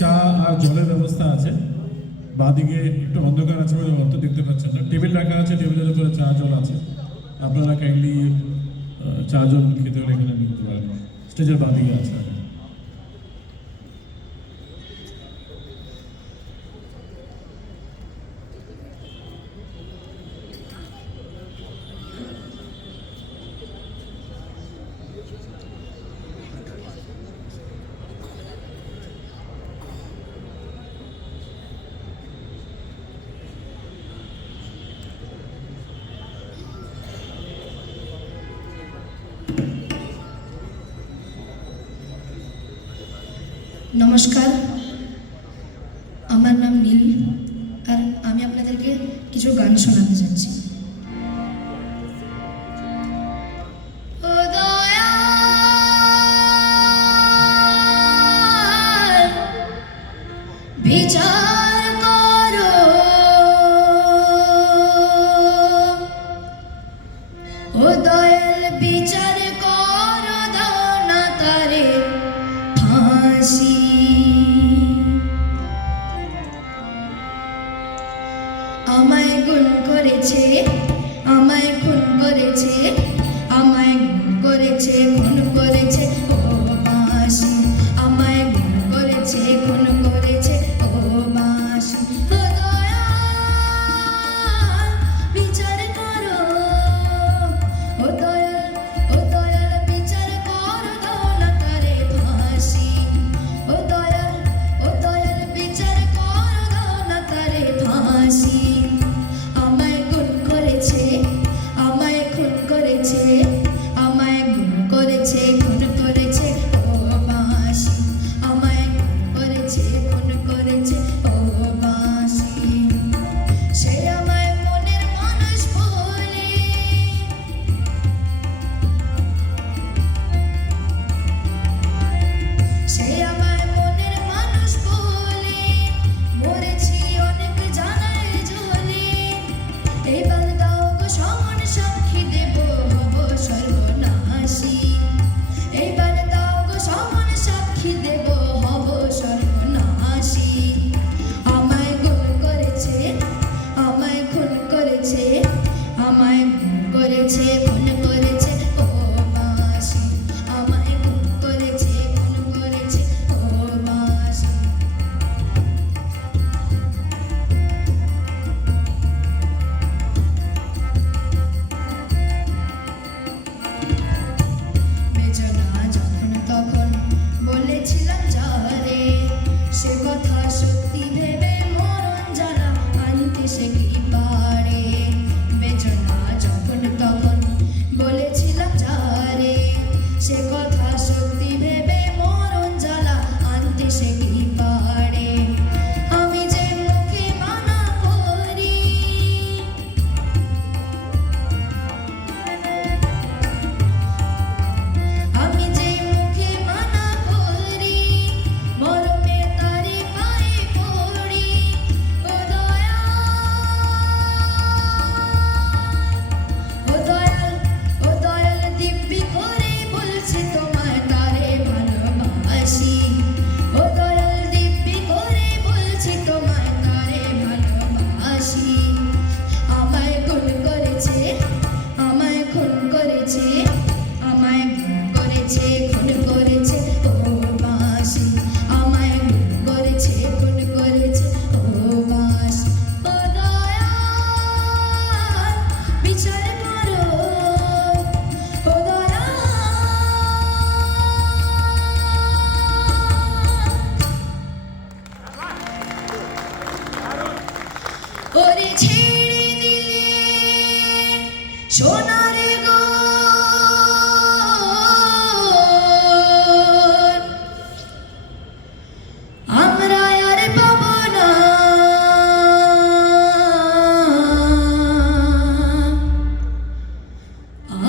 চা আর জলের ব্যবস্থা আছে। বাঁদিকে একটু অন্ধকার আছে বলে অত দেখতে পাচ্ছেন না। টেবিল রাখা আছে, টেবিলের উপরে চা জল আছে। আপনারা কাইন্ডলি চা জল খেতে হলে এখানে নিতে পারেন। স্টেজের বাঁদিকে আছে। নমস্কার, আমার নাম নীল, আর আমি আপনাদেরকে কিছু গান শোনাতে যাচ্ছি। ও দয়াল, বিচার করো, ও দয়াল বিচার করো, দাও না তারে ফাঁসি। আমায় গুণ করেছে, আমায় খুন করেছে, আমায় গুণ করেছে, খুন করেছে ও বাঁশি। আমায় গুণ করেছে, খুন করেছে ও বাঁশি। ও দয়াল বিচার করো, ও দয়াল, ও দয়াল বিচার করো, দাও না তারে ফাঁসি। ও দয়াল, ও দয়াল বিচার করো, দাও না তারে ফাঁসি। আমায় গুণ করেছে, আমায় খুন করেছে, আমায় গুণ করেছে, খুন করেছে ও বাঁশি। আমায় গুণ করেছে, খুন করেছে ও বাঁশি। সে আমায় মনের মানুষ বলে, সে আমায় মনের মানুষ বলে, মরেছি অনেক জানায় জ্বলে। এবার দাও গো সমান সাক্ষী দেব, হব সর্বনাশী। এবার দাও গো সমান সাক্ষী দেব, হব সর্বনাশী। আমায় গুণ করেছে, আমায় খুন করেছে, আমায় গুণ করেছে, খুন করেছে ও বাঁশি। আমায় গুণ করেছে, খুন করেছে ও বাঁশি। বেজনা যখন তখন বলেছিলাম যারে, সে কথা সত্যি ভেবে মরণ জ্বালা আনতে সে কি পারে। বেজনা যখন তখন বলেছিলাম যারে, সে কথা সত্যি ভেবে মরণ জ্বালা আনতে সে কি পারে। আমি যে মুখে মানা করি, আমি যে মুখে মানা করি, মরমে তারে পায়ে পড়ি। ও দয়াল, ও দয়াল, ও দয়াল দিব্যি করে বলছি তোমায় তারে ভালোবাসি। ও দয়াল দিব্যি করে বলছি তোমায় তারে ভালোবাসি। আমায় গুণ করেছে, আমায় খুন করেছে, আমায় গুণ করেছে, খুন করেছে ও বাঁশি। আমায় গুণ করেছে, খুন করেছে ও বাঁশি। ও দয়াল বিচার করো, ও দয়াল। ওরে ছেড়ে দিলে সোনার গন, আমরা আর পাবো না।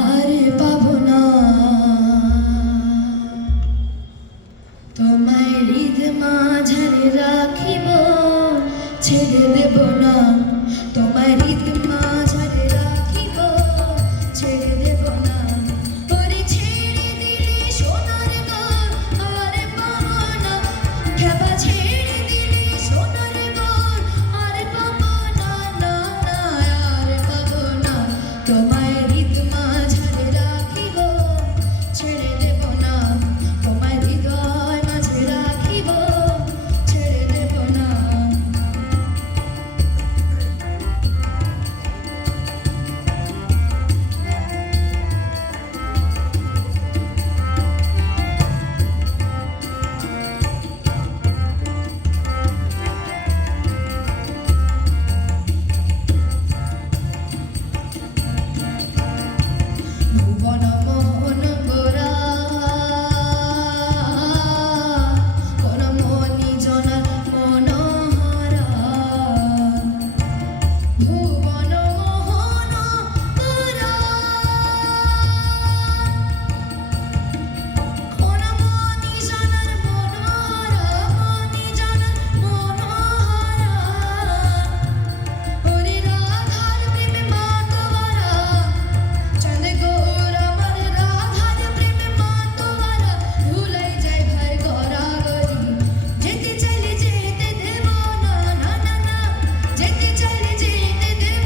আর পাবো না। তোমায় হৃদ মাঝারে রাখিব, ছেড়ে দেব না। তোমায় হৃদ মাঝারে রাখিব, ভুবন মোহন করা ওরা মনি জানার মনোহরা মনি জানার মনোহরা ওরে রাধার প্রেমে মাতোয়ারা চাঁদ গৌর আমার রাধার প্রেমে মাতোয়ারা ভুলাই যায় ভাই গড়াগড়ি যেতে চাইলে যেতে দেব না না না না যেতে চাইলে যেতে দেব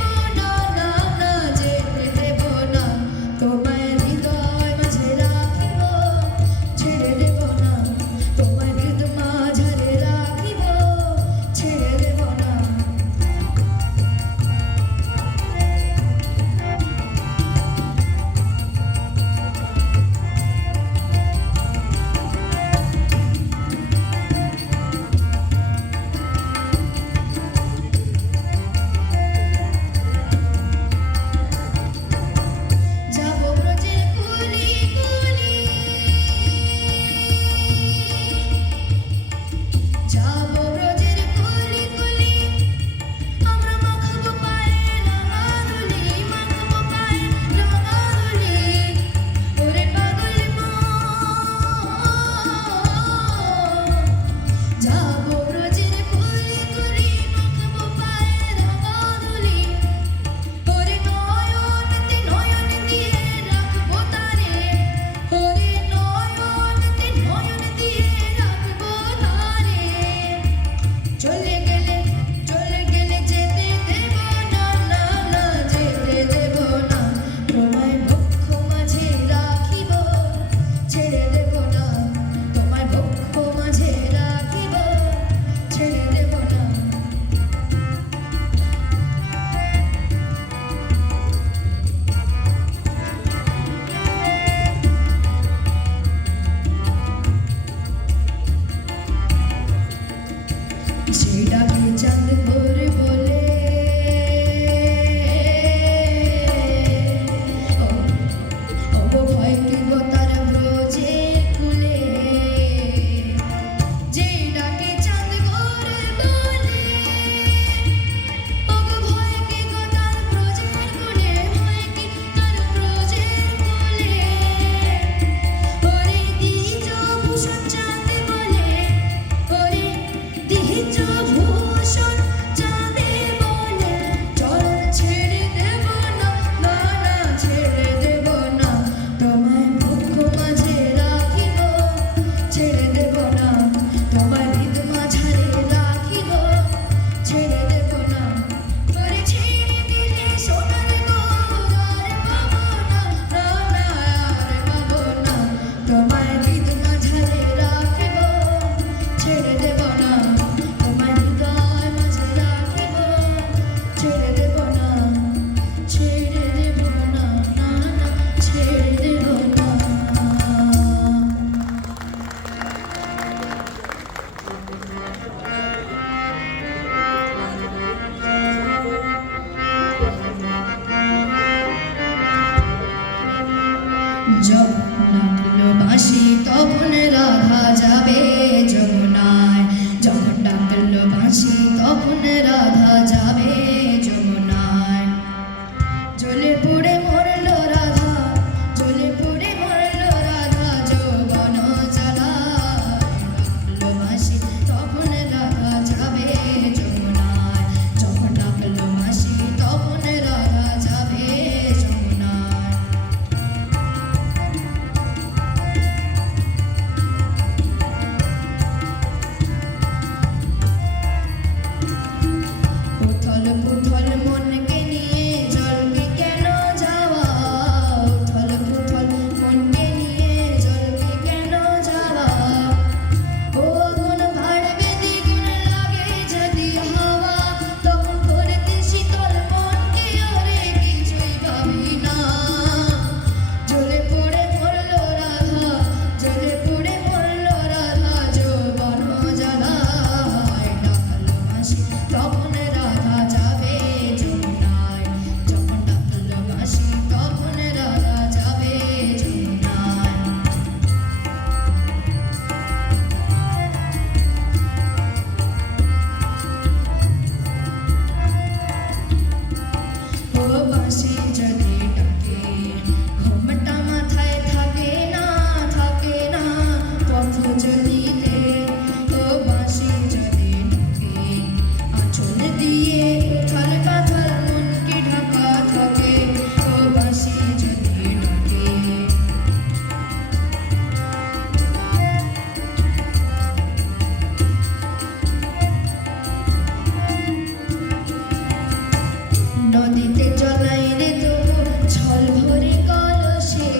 নদীতে জলাই রে তবু ছল ভরে কলসে,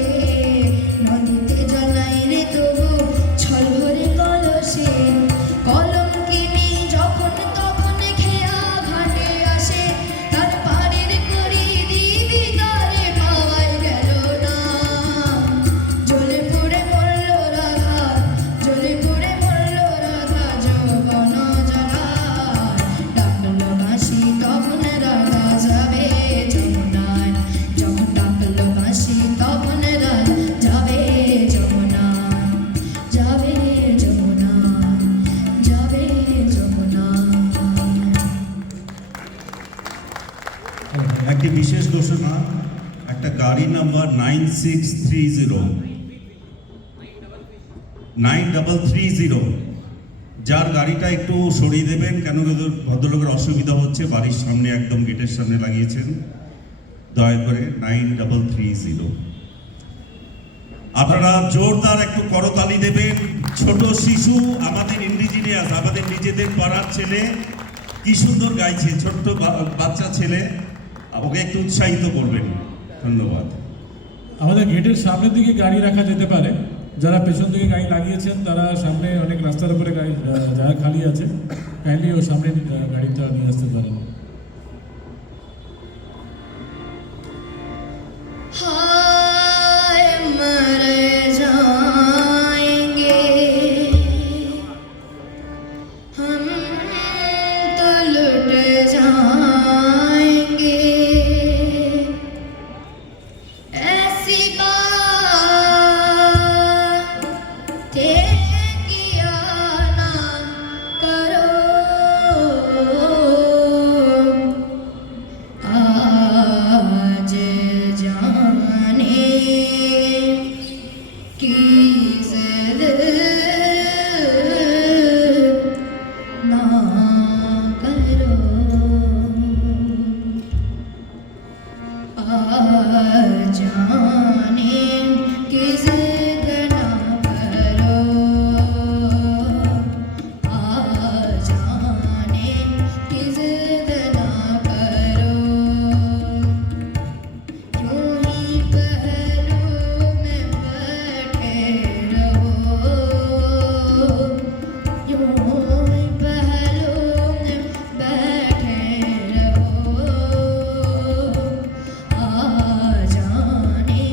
নদীতে জলাই রে তবু ছল ভরে কলসে, কলম কিনি যখন তখন খেয়া ঘাটে আসে, তার পাড়ের করি দিবি তারে পাওয়াই গেল না। জ্বলে পুড়ে মরল রাধা, জ্বলে পুড়ে মরল রাধা যৌবন জ্বালায়, ডাকলো বাঁশি তখন রাধা যাবে যমুনায়, যখন ডাকলো বাঁশি তখন রাধা যাবে যমুনায়, যাবে যমুনায়, যাবে যমুনায়। একটি বিশেষ ঘোষণা, একটা গাড়ি নাম্বার 9630 যার গাড়িটা একটু সরিয়ে দেবেন, কেন কি ভদ্রলোকের অসুবিধা হচ্ছে, বাড়ির সামনে একদম গেটের সামনে লাগিয়েছেন, দয়া করে 9330। আপনারা জোরদার একটু করতালি দেবেন। ছোট শিশু, আমাদের ইন্ডিজিনিয়াস, আমাদের নিজেদের পাড়ার ছেলে, কি সুন্দর গাইছে, ছোট্ট বাচ্চা ছেলে, ওকে একটু উৎসাহিত করবেন। ধন্যবাদ। আমাদের গেটের সামনের দিকে গাড়ি রাখা যেতে পারে, যারা পেছন দিকে গাড়ি লাগিয়েছেন তারা সামনে অনেক রাস্তার উপরে গাড়ি জায়গা খালি আছে, কাইন্ডলি ও সামনে গাড়িটা নিয়ে আসতে পারেন। हाय मर जाएंगे हम तो लुट जाएंगे, ऐसी बात किया ना करो, आज जाने की जिद ना करो, आज जाने की जिद ना करो, आज जाने की जिद ना करो, यूं ही पहलू में बैठे रहो, यूं ही पहलू में बैठे रहो, आ जाने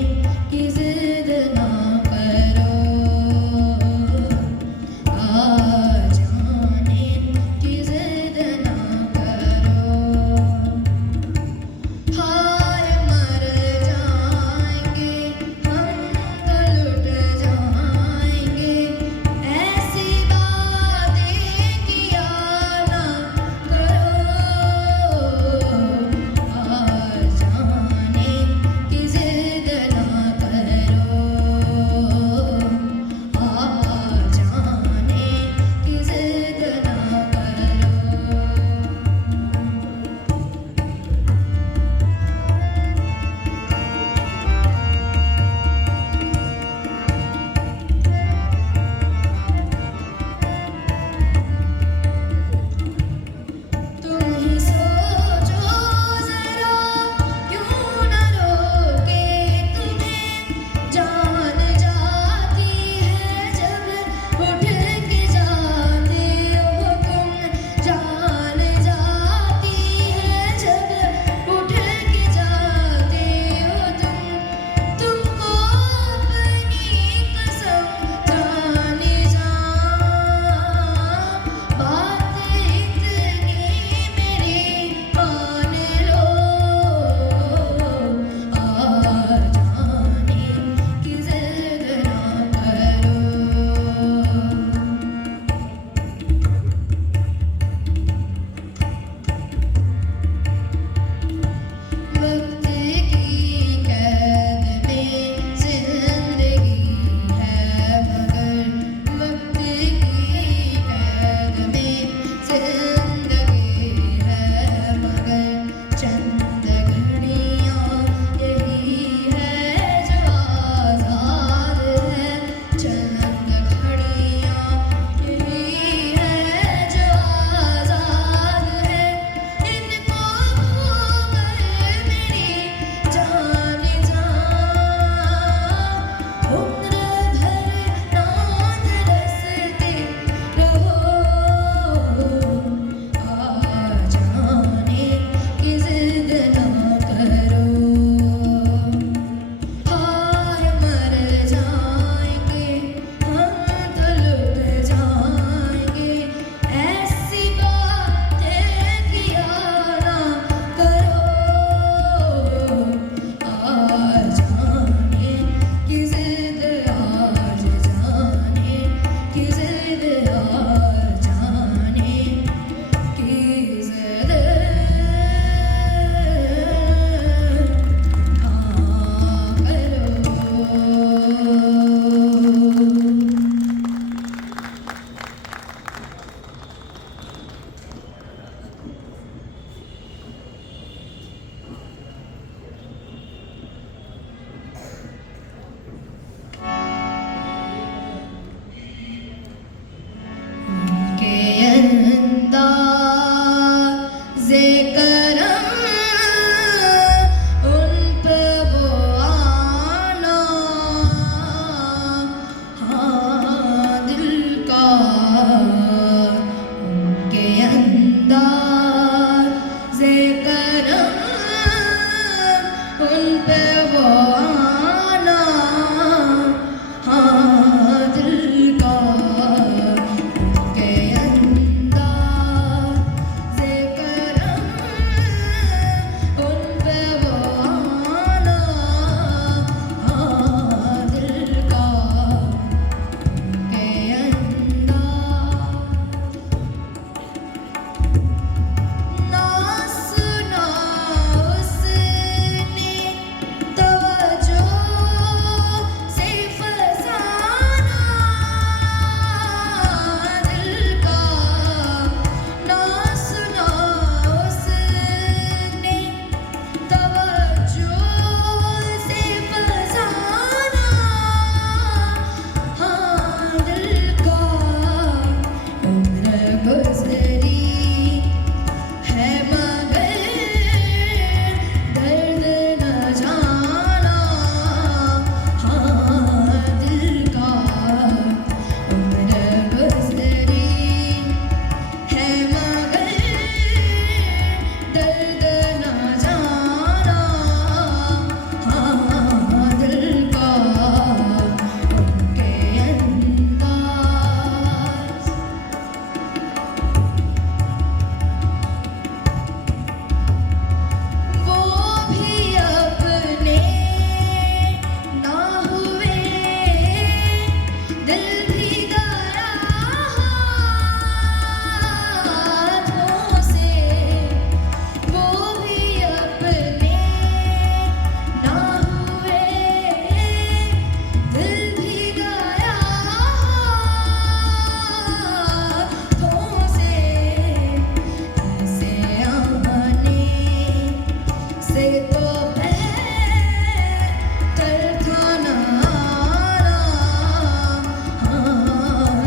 तो बेहतर था नारा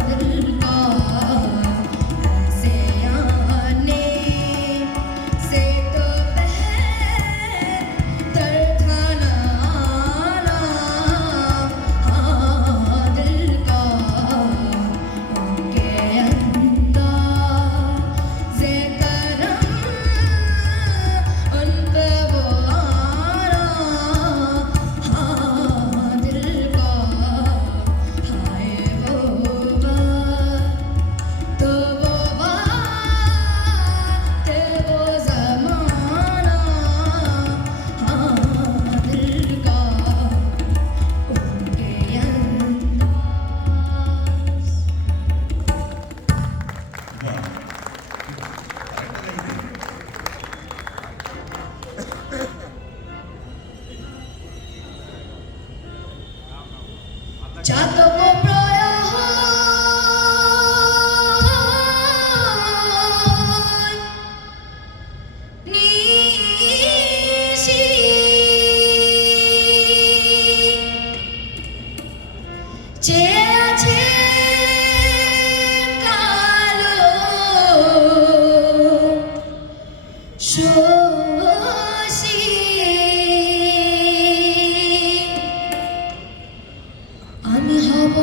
दिल का ऐसे आने से तो बेहतर था नारा दिल का उनके अंदाज़े करम उन पे वो आरा दिल का हाय वो बात तो वो बात वो ज़माना दिल का उनके अंदाज़ বাহ। চাতক প্রয়াণ নিশি চেয়ে আছে কালো শশী আমি হব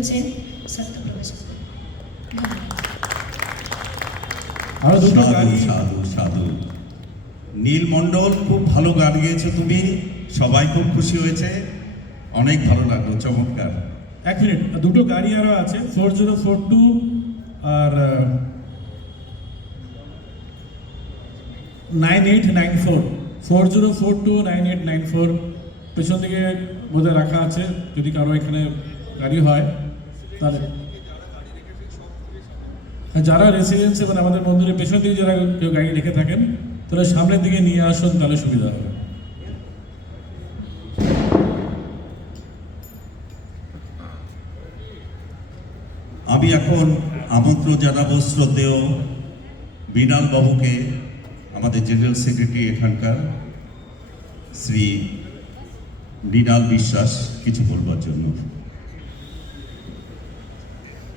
হচ্ছে সত্যপ্রকাশ। আরো দুটো সাধু গাড়ি সাধু সাধু। নীল মণ্ডল, খুব ভালো গান গেয়েছো তুমি, সবাই খুব খুশি হয়েছে, অনেক ভালো লাগলো, চমৎকার। এক মিনিট, দুটো গাড়ি আরো আছে 4042 আর 9894। 4042 9894 পেছন দিকে বোধহয় রাখা আছে, যদি কারো এখানে গাড়ি হয় তাহলে। যারা রেসিডেন্সে মানে আমাদের মন্দিরের পেছন দিকে যারা কেউ গাড়ি রেখে থাকেন তাহলে সামনের দিকে নিয়ে আসুন, তাহলে সুবিধা হবে। আমি এখন আমন্ত্রণ জানাবো শ্রদ্ধেয় মৃণাল বাবুকে, আমাদের জেনারেল সেক্রেটারি এখানকার, শ্রী মৃণাল বিশ্বাস, কিছু বলবার জন্য।